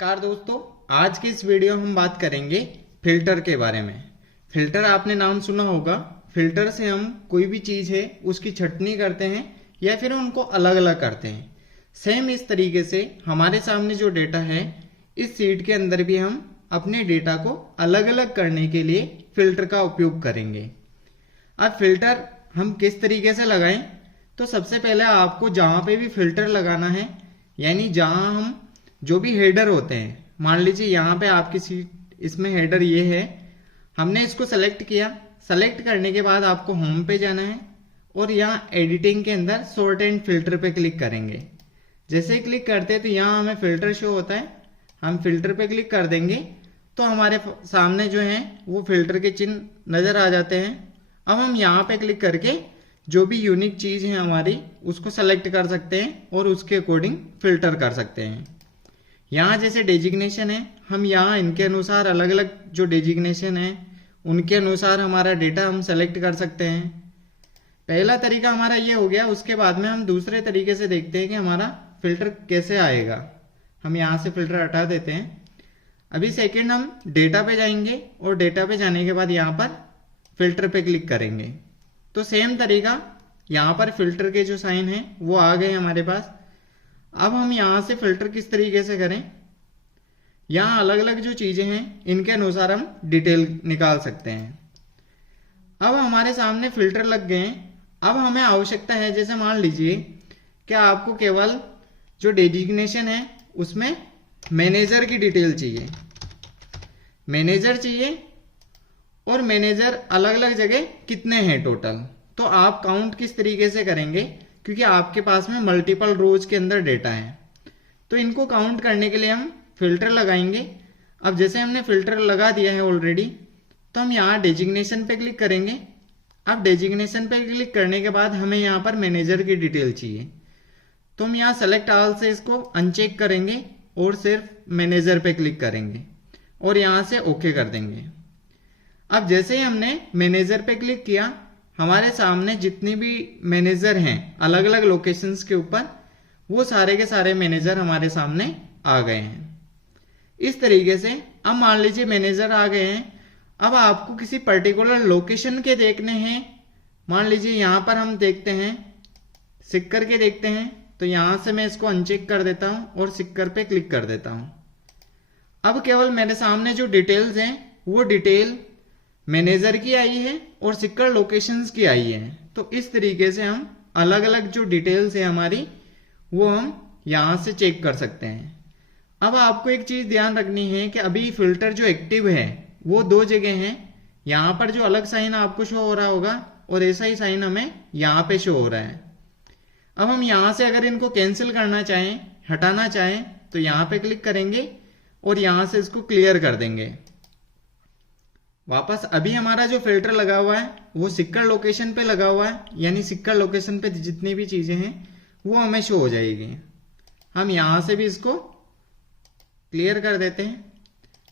नमस्कार दोस्तों, आज की इस वीडियो में हम बात करेंगे फिल्टर के बारे में। फिल्टर आपने नाम सुना होगा। फिल्टर से हम कोई भी चीज़ है उसकी छंटनी करते हैं या फिर उनको अलग अलग करते हैं। सेम इस तरीके से हमारे सामने जो डेटा है इस सीट के अंदर भी हम अपने डेटा को अलग अलग करने के लिए फिल्टर का उपयोग करेंगे। अब फिल्टर हम किस तरीके से लगाएं, तो सबसे पहले आपको जहाँ पे भी फिल्टर लगाना है, यानी जहाँ हम जो भी हेडर होते हैं, मान लीजिए यहाँ पे आपकी सीट इसमें हेडर ये है, हमने इसको सेलेक्ट किया। सेलेक्ट करने के बाद आपको होम पे जाना है और यहाँ एडिटिंग के अंदर सॉर्ट एंड फिल्टर पे क्लिक करेंगे। जैसे ही क्लिक करते हैं तो यहाँ हमें फिल्टर शो होता है। हम फिल्टर पे क्लिक कर देंगे तो हमारे सामने जो है वो फिल्टर के चिन्ह नजर आ जाते हैं। अब हम यहाँ पे क्लिक करके जो भी यूनिक चीज़ है हमारी उसको सेलेक्ट कर सकते हैं और उसके अकॉर्डिंग फिल्टर कर सकते हैं। यहाँ जैसे डेजिग्नेशन है, हम यहाँ इनके अनुसार अलग अलग जो डेजिग्नेशन है उनके अनुसार हमारा डेटा हम सेलेक्ट कर सकते हैं। पहला तरीका हमारा ये हो गया। उसके बाद में हम दूसरे तरीके से देखते हैं कि हमारा फिल्टर कैसे आएगा। हम यहाँ से फिल्टर हटा देते हैं। अभी सेकेंड हम डेटा पे जाएंगे और डेटा पे जाने के बाद यहाँ पर फिल्टर पे क्लिक करेंगे तो सेम तरीका यहाँ पर फिल्टर के जो साइन है वो आ गए हमारे पास। अब हम यहाँ से फिल्टर किस तरीके से करें, यहाँ अलग अलग जो चीजें हैं इनके अनुसार हम डिटेल निकाल सकते हैं। अब हमारे सामने फिल्टर लग गए हैं। अब हमें आवश्यकता है, जैसे मान लीजिए कि आपको केवल जो डेजिग्नेशन है उसमें मैनेजर की डिटेल चाहिए, मैनेजर चाहिए और मैनेजर अलग अलग जगह कितने हैं टोटल। तो आप काउंट किस तरीके से करेंगे, क्योंकि आपके पास में मल्टीपल रोज के अंदर डेटा है तो इनको काउंट करने के लिए हम फिल्टर लगाएंगे। अब जैसे हमने फिल्टर लगा दिया है ऑलरेडी तो हम यहाँ डेजिग्नेशन पे क्लिक करेंगे। अब डेजिग्नेशन पे क्लिक करने के बाद हमें यहाँ पर मैनेजर की डिटेल चाहिए तो हम यहाँ सेलेक्ट ऑल से इसको अनचेक करेंगे और सिर्फ मैनेजर पे क्लिक करेंगे और यहाँ से ओके कर देंगे। अब जैसे ही हमने मैनेजर पे क्लिक किया, हमारे सामने जितनी भी मैनेजर हैं अलग अलग लोकेशंस के ऊपर, वो सारे के सारे मैनेजर हमारे सामने आ गए हैं। इस तरीके से अब मान लीजिए मैनेजर आ गए हैं। अब आपको किसी पर्टिकुलर लोकेशन के देखने हैं, मान लीजिए यहाँ पर हम देखते हैं सिक्कर के देखते हैं तो यहाँ से मैं इसको अनचेक कर देता हूँ और सिक्कर पे क्लिक कर देता हूँ। अब केवल मेरे सामने जो डिटेल्स हैं वो डिटेल मैनेजर की आई है और सिक्कर लोकेशंस की आई है। तो इस तरीके से हम अलग अलग जो डिटेल्स है हमारी वो हम यहाँ से चेक कर सकते हैं। अब आपको एक चीज ध्यान रखनी है कि अभी फिल्टर जो एक्टिव है वो दो जगह है। यहाँ पर जो अलग साइन आपको शो हो रहा होगा और ऐसा ही साइन हमें यहाँ पे शो हो रहा है। अब हम यहाँ से अगर इनको कैंसिल करना चाहें, हटाना चाहें तो यहाँ पे क्लिक करेंगे और यहाँ से इसको क्लियर कर देंगे वापस। अभी हमारा जो फिल्टर लगा हुआ है वो सिक्कर लोकेशन पे लगा हुआ है, यानी सिक्कर लोकेशन पे जितनी भी चीजें हैं वो हमें शो हो जाएगी। हम यहाँ से भी इसको क्लियर कर देते हैं।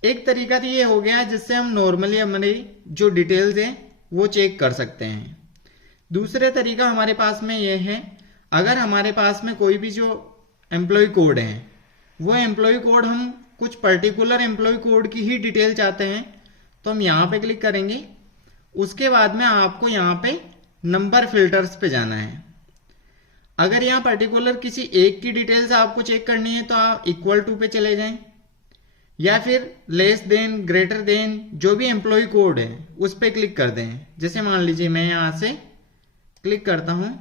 एक तरीका तो ये हो गया जिससे हम नॉर्मली हमारी जो डिटेल्स हैं वो चेक कर सकते हैं। दूसरे तरीका हमारे पास में ये है, अगर हमारे पास में कोई भी जो एम्प्लॉय कोड है वो एम्प्लॉय कोड हम कुछ पर्टिकुलर एम्प्लॉय कोड की ही डिटेल चाहते हैं तो हम यहाँ पे क्लिक करेंगे। उसके बाद में आपको यहाँ पे नंबर फिल्टर्स पे जाना है। अगर यहाँ पर्टिकुलर किसी एक की डिटेल्स आपको चेक करनी है तो आप इक्वल टू पे चले जाएं या फिर लेस देन, ग्रेटर देन, जो भी एम्प्लॉय कोड है उस पे क्लिक कर दें। जैसे मान लीजिए मैं यहाँ से क्लिक करता हूँ।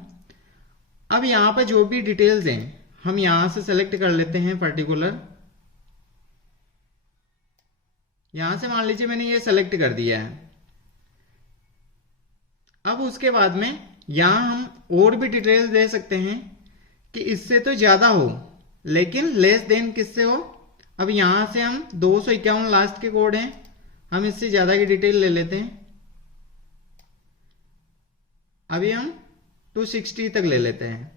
अब यहाँ पे जो भी डिटेल्स हैं हम यहाँ से सेलेक्ट कर लेते हैं पर्टिकुलर। यहां से मान लीजिए मैंने ये सेलेक्ट कर दिया है। अब उसके बाद में यहां हम और भी डिटेल्स दे सकते हैं कि इससे तो ज्यादा हो लेकिन लेस देन किससे हो। अब यहां से हम 251 लास्ट के कोड हैं, हम इससे ज्यादा की डिटेल ले लेते हैं। अभी हम 260 तक ले लेते हैं।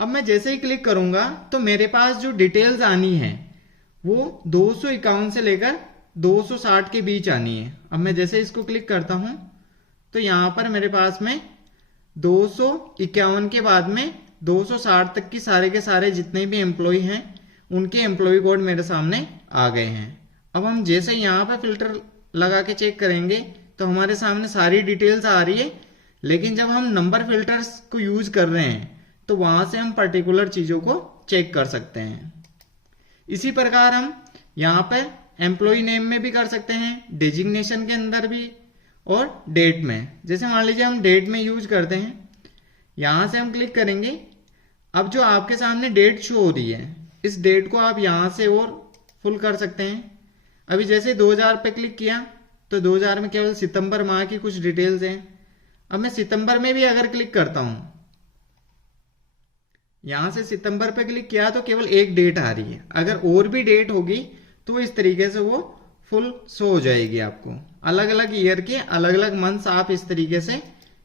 अब मैं जैसे ही क्लिक करूंगा तो मेरे पास जो डिटेल्स आनी है वो 251 से लेकर 260 के बीच आनी है। अब मैं जैसे इसको क्लिक करता हूं तो यहां पर मेरे पास में 251 के बाद में 260 तक की सारे के सारे जितने भी एम्प्लॉय हैं उनके एम्प्लॉय कोड मेरे सामने आ गए हैं। अब हम जैसे यहाँ पे फिल्टर लगा के चेक करेंगे तो हमारे सामने सारी डिटेल्स आ रही है, लेकिन जब हम नंबर फिल्टर्स को यूज कर रहे हैं तो वहां से हम पर्टिकुलर चीजों को चेक कर सकते हैं। इसी प्रकार हम यहाँ पे एम्प्लॉय नेम में भी कर सकते हैं, डेजिग्नेशन के अंदर भी और डेट में। जैसे मान लीजिए हम डेट में यूज करते हैं, यहां से हम क्लिक करेंगे। अब जो आपके सामने डेट शो हो रही है, इस डेट को आप यहां से और फुल कर सकते हैं। अभी जैसे 2000 पे क्लिक किया तो 2000 में केवल सितंबर माह की कुछ डिटेल्स हैं। अब मैं सितंबर में भी अगर क्लिक करता हूं, यहां से सितंबर पे क्लिक किया तो केवल एक डेट आ रही है। अगर और भी डेट होगी तो इस तरीके से वो फुल शो हो जाएगी आपको। अलग अलग ईयर के अलग अलग मंथ्स आप इस तरीके से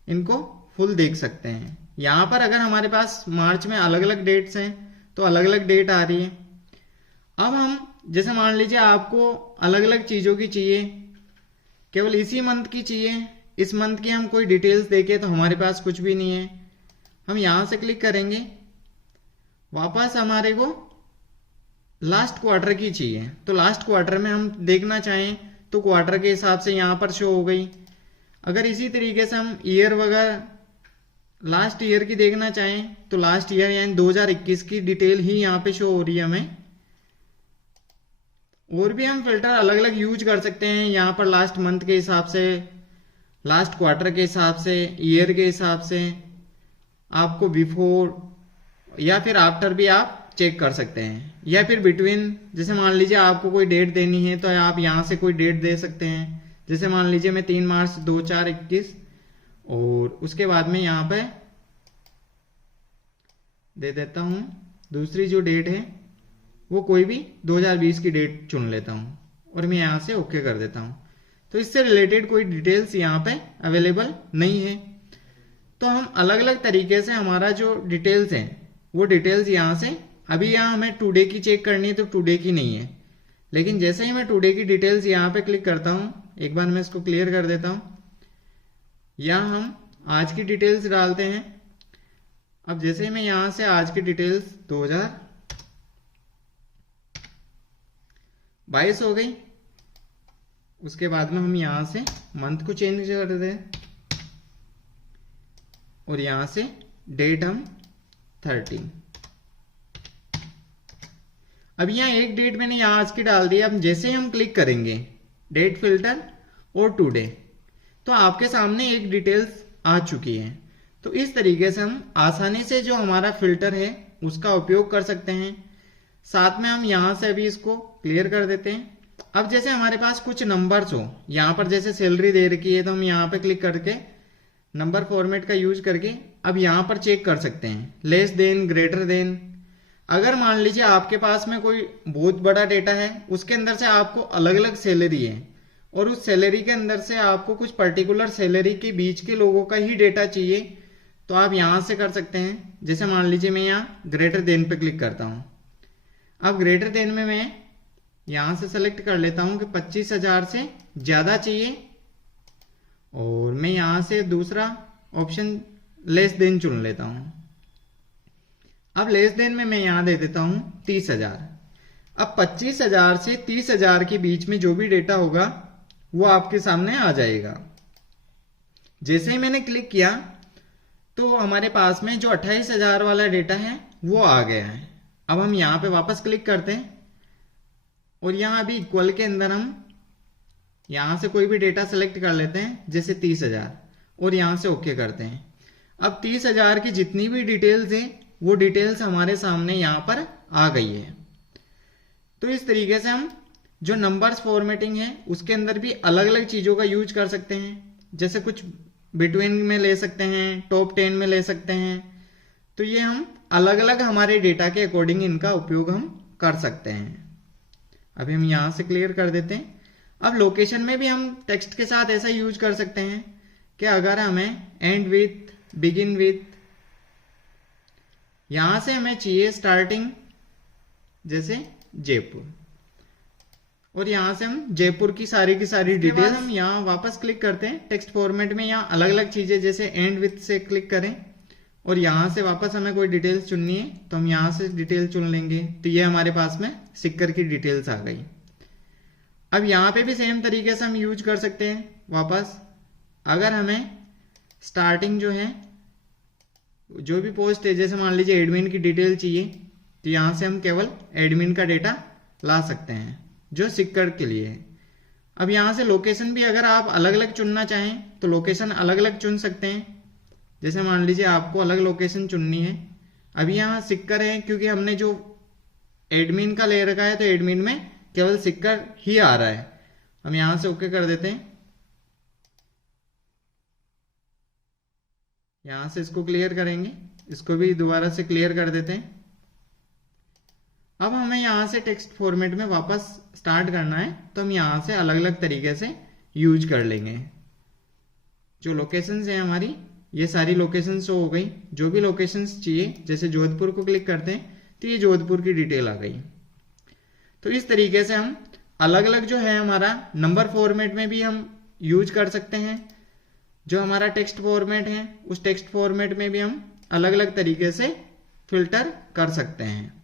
इनको फुल देख सकते हैं। यहां पर अगर हमारे पास मार्च में अलग अलग डेट्स हैं तो अलग अलग डेट आ रही है। अब हम जैसे मान लीजिए आपको अलग अलग चीजों की चाहिए, केवल इसी मंथ की चाहिए, इस मंथ की हम कोई डिटेल्स देखें तो हमारे पास कुछ भी नहीं है। हम यहां से क्लिक करेंगे, वापस हमारे को लास्ट क्वार्टर की चाहिए तो लास्ट क्वार्टर में हम देखना चाहें तो क्वार्टर के हिसाब से यहां पर शो हो गई। अगर इसी तरीके से हम ईयर वगैरह लास्ट ईयर की देखना चाहें तो लास्ट ईयर यानी 2021 की डिटेल ही यहाँ पे शो हो रही है हमें। और भी हम फिल्टर अलग अलग यूज कर सकते हैं यहाँ पर, लास्ट मंथ के हिसाब से, लास्ट क्वार्टर के हिसाब से, ईयर के हिसाब से, आपको बिफोर या फिर आफ्टर भी आप चेक कर सकते हैं, या फिर बिटवीन। जैसे मान लीजिए आपको कोई डेट देनी है तो आप यहाँ से कोई डेट दे सकते हैं। जैसे मान लीजिए मैं 3 मार्च 2021 और उसके बाद में यहाँ पे दे देता हूं दूसरी जो डेट है वो कोई भी 2020 की डेट चुन लेता हूं और मैं यहां से ओके कर देता हूं। तो इससे रिलेटेड कोई डिटेल्स यहाँ पे अवेलेबल नहीं है। तो हम अलग अलग तरीके से हमारा जो डिटेल्स है वो डिटेल्स यहाँ से, अभी यहाँ हमें टुडे की चेक करनी है तो टुडे की नहीं है, लेकिन जैसे ही मैं टुडे की डिटेल्स यहाँ पे क्लिक करता हूँ, एक बार मैं इसको क्लियर कर देता हूँ, यहाँ हम आज की डिटेल्स डालते हैं। अब जैसे ही मैं यहां से आज की डिटेल्स 2022 हो गई, उसके बाद में हम यहां से मंथ को चेंज कर दें और यहां से डेट हम 13। अब यहाँ एक डेट मैंने यहां आज की डाल दी। अब जैसे ही हम क्लिक करेंगे डेट फिल्टर और टुडे तो आपके सामने एक डिटेल्स आ चुकी है। तो इस तरीके से हम आसानी से जो हमारा फिल्टर है उसका उपयोग कर सकते हैं। साथ में हम यहां से अभी इसको क्लियर कर देते हैं। अब जैसे हमारे पास कुछ नंबर्स हो, यहाँ पर जैसे सैलरी दे रखी है तो हम यहाँ पे क्लिक करके नंबर फॉर्मेट का यूज करके अब यहाँ पर चेक कर सकते हैं लेस देन, ग्रेटर देन। अगर मान लीजिए आपके पास में कोई बहुत बड़ा डेटा है, उसके अंदर से आपको अलग अलग सैलरी है और उस सैलरी के अंदर से आपको कुछ पर्टिकुलर सैलरी के बीच के लोगों का ही डेटा चाहिए तो आप यहां से कर सकते हैं। जैसे मान लीजिए मैं यहाँ ग्रेटर देन पे क्लिक करता हूं। अब ग्रेटर देन में मैं यहां से सेलेक्ट कर लेता हूं कि 25,000 से ज्यादा चाहिए और मैं यहां से दूसरा ऑप्शन लेस देन चुन लेता हूं। अब लेस देन में मैं यहां दे देता हूं 30,000। अब 25,000 से 30,000 के बीच में जो भी डेटा होगा वो आपके सामने आ जाएगा। जैसे ही मैंने क्लिक किया तो हमारे पास में जो 28,000 वाला डेटा है वो आ गया है। अब हम यहां पे वापस क्लिक करते हैं और यहां अभी इक्वल के अंदर हम यहां से कोई भी डेटा सेलेक्ट कर लेते हैं, जैसे 30,000, और यहां से ओके करते हैं। अब 30,000 की जितनी भी डिटेल्स है वो डिटेल्स हमारे सामने यहां पर आ गई है। तो इस तरीके से हम जो नंबर्स फॉर्मेटिंग है उसके अंदर भी अलग अलग चीजों का यूज कर सकते हैं। जैसे कुछ बिटवीन में ले सकते हैं, टॉप 10 में ले सकते हैं। तो ये हम अलग अलग हमारे डेटा के अकॉर्डिंग इनका उपयोग हम कर सकते हैं। अभी हम यहां से क्लियर कर देते हैं। अब लोकेशन में भी हम टेक्स्ट के साथ ऐसा यूज कर सकते हैं कि अगर हमें एंड विथ, बिगिन विथ, यहां से हमें चाहिए स्टार्टिंग जैसे जयपुर, और यहां से हम जयपुर की सारी डिटेल्स हम यहां वापस क्लिक करते हैं टेक्स्ट फॉर्मेट में। यहां अलग अलग चीजें जैसे एंड विथ से क्लिक करें और यहाँ से वापस हमें कोई डिटेल्स चुननी है तो हम यहाँ से डिटेल चुन लेंगे, तो ये हमारे पास में सिक्कर की डिटेल्स आ गई। अब यहाँ पे भी सेम तरीके से हम यूज कर सकते हैं वापस। अगर हमें स्टार्टिंग जो है जो भी पोस्ट है, जैसे मान लीजिए एडमिन की डिटेल चाहिए, तो यहाँ से हम केवल एडमिन का डेटा ला सकते हैं जो सिक्कर के लिए है। अब यहाँ से लोकेशन भी अगर आप अलग अलग चुनना चाहें तो लोकेशन अलग अलग चुन सकते हैं। जैसे मान लीजिए आपको अलग लोकेशन चुननी है, अभी यहाँ सिक्कर है क्योंकि हमने जो एडमिन का ले रखा है तो एडमिन में केवल सिक्कर ही आ रहा है। हम यहाँ से ओके कर देते हैं, यहाँ से इसको क्लियर करेंगे, इसको भी दोबारा से क्लियर कर देते हैं। अब हमें यहाँ से टेक्स्ट फॉर्मेट में वापस स्टार्ट करना है तो हम यहाँ से अलग अलग तरीके से यूज कर लेंगे। जो लोकेशंस हैं हमारी, ये सारी लोकेशंस हो गई। जो भी लोकेशंस चाहिए, जैसे जोधपुर को क्लिक करते हैं तो ये जोधपुर की डिटेल आ गई। तो इस तरीके से हम अलग अलग जो है हमारा नंबर फॉर्मेट में भी हम यूज कर सकते हैं। जो हमारा टेक्स्ट फॉर्मेट है उस टेक्स्ट फॉर्मेट में भी हम अलग अलग तरीके से फिल्टर कर सकते हैं।